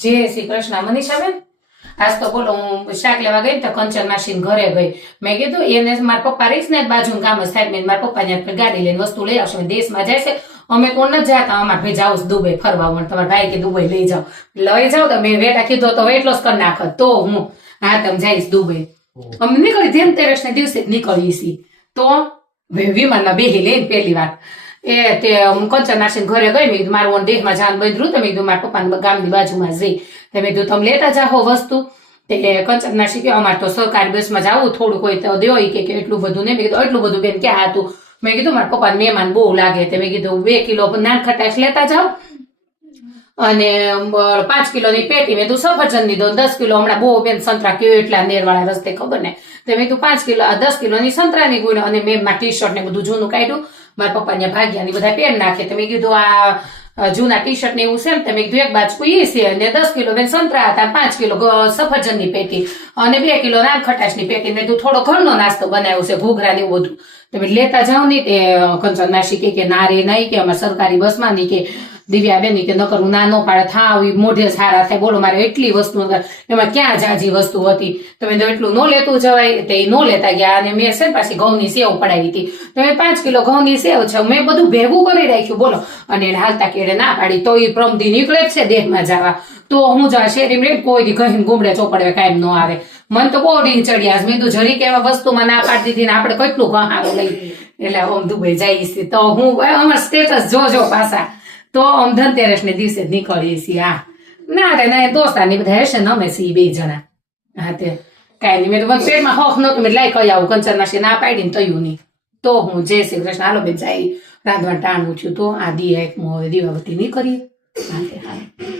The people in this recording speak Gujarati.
જય શ્રી કૃષ્ણ. મનીષાબેન, આજ તો બોલો હું શાક લેવા ગઈ તો કંચન માસીને ઘરે ગઈ. મેં કીધું એને મારા પપ્પા રહીશ ને બાજુ કામ જ થાય. મેં મારા પપ્પા ત્યાં ગાડી લઈને વસ્તુ લઈ આવશે. દેશમાં જાય છે, અમે કોણ નથી જતા. અમારે ભાઈ જાવ દુબઈ ફરવા. મને તમારા ભાઈ કે દુબઈ લઈ જાઓ તો મેં વેટા કીધો તો એટલો જ કરી નાખત. તો હું હા તમે જઈશ દુબઈ. અમે નીકળી ધનતેરસ ને દિવસે જ નીકળીશી. તો વિમાનમાં બેહી લઈને પહેલી વાર તે કંચન નાસીને ઘરે ગઈ. મેં મારું દેહમાં જાન બંધરું. તો મેં કીધું મારા પપ્પાના ગામની બાજુમાં જઈ. તો મેં કીધું તમે લેતા જાઓ વસ્તુ. તે કંચન નાસી કે અમારે તો સરકારી બસમાં જવું થોડું કોઈ તો દેવો કે એટલું બધું નહીં. મેં કીધું એટલું બધું બેન ક્યાં હતું. મેં કીધું મારા પપ્પાને મહેમાન બહુ લાગે. તો મેં કીધું 2 કિલો નાન ખટાશ લેતા જાઓ અને 5 કિલોની પેટી. મેં તું સફરજન ની દો 10 કિલો. હમણાં બહુ બેન સંતરા કેવું એટલા નેરવાળા રસ્તે ખબર ને. તો મેં કીધું 5 કિલો 10 કિલોની સંતરાની ગુણ. અને મેં મારા ટી શર્ટ ને બધું જૂનું કાઢ્યું. મારા પપ્પા ભાગ્યાની બધા પેન નાખે. તો મેં કીધું આ જૂના ટી શર્ટ ને એવું છે ને. તમે કીધું એક બાજકું એ છે અને 10 કિલો બેન સંતરા હતા, 5 કિલો સફરજન ની પેટી અને 2 કિલો નાન ખટાશ ની પેટી. મેં થોડો ઘરનો નાસ્તો બનાવ્યો છે, ઘૂઘરા ને એવું બધું. તમે લેતા જાઓ ને. તે કંચન નાસી કે ના રે નહીં કે અમારે સરકારી બસમાં નહીં કે દિવ્યાબેન કે ન કરવું ના નો પાડે થાવ મોઢે સારા થાય. બોલો મારે એટલી વસ્તુ એમાં ક્યાં જાજી વસ્તુ હતી. તમે તો એટલું ન લેતું જવાય. તે ન લેતા ગયા. અને મેં છે ને પાછી ઘઉંની સેવ પડાવી હતી. તો મેં 5 કિલો ઘઉંની સેવ છે મેં બધું ભેગું કરી રાખ્યું. બોલો અને એને હાલતા કેડે ના પાડી તો એ પ્રમદી નીકળે જ છે દેહમાં જવા. તો હું જા શેરી રે કોઈ દી કહીને ગુમડે ચોપડે કાયમ ન આવે. મને તો બહુ ડીંગ ચડ્યા. મેં તો જરીક એવા વસ્તુમાં ના પાડી દીધી ને આપણે કેટલું ગહારું લઈ. એટલે આમ દુબઈ જઈશ. તો હું અમાર સ્ટેટસ જોજો પાછા. તો આમ ધનતેરસ ને દિવસે જ નીકળીએ છીએ. હા ના રે ના દોસ્તારની બધા હશે ને અમે છીએ 2 જણા. હા તે કાંઈ નહીં. મેં તો પેટમાં હોફ નહોતું. મેં લાઈ કહી આવું. કંચન નાસી ના પાડીને તયું નહીં. તો હું જય શ્રી કૃષ્ણ. હાલો બેન જાય રાંધવા ટાણું છું. તો આ દી એક હવે દીવાબત્તી નહીં કરીએ. હા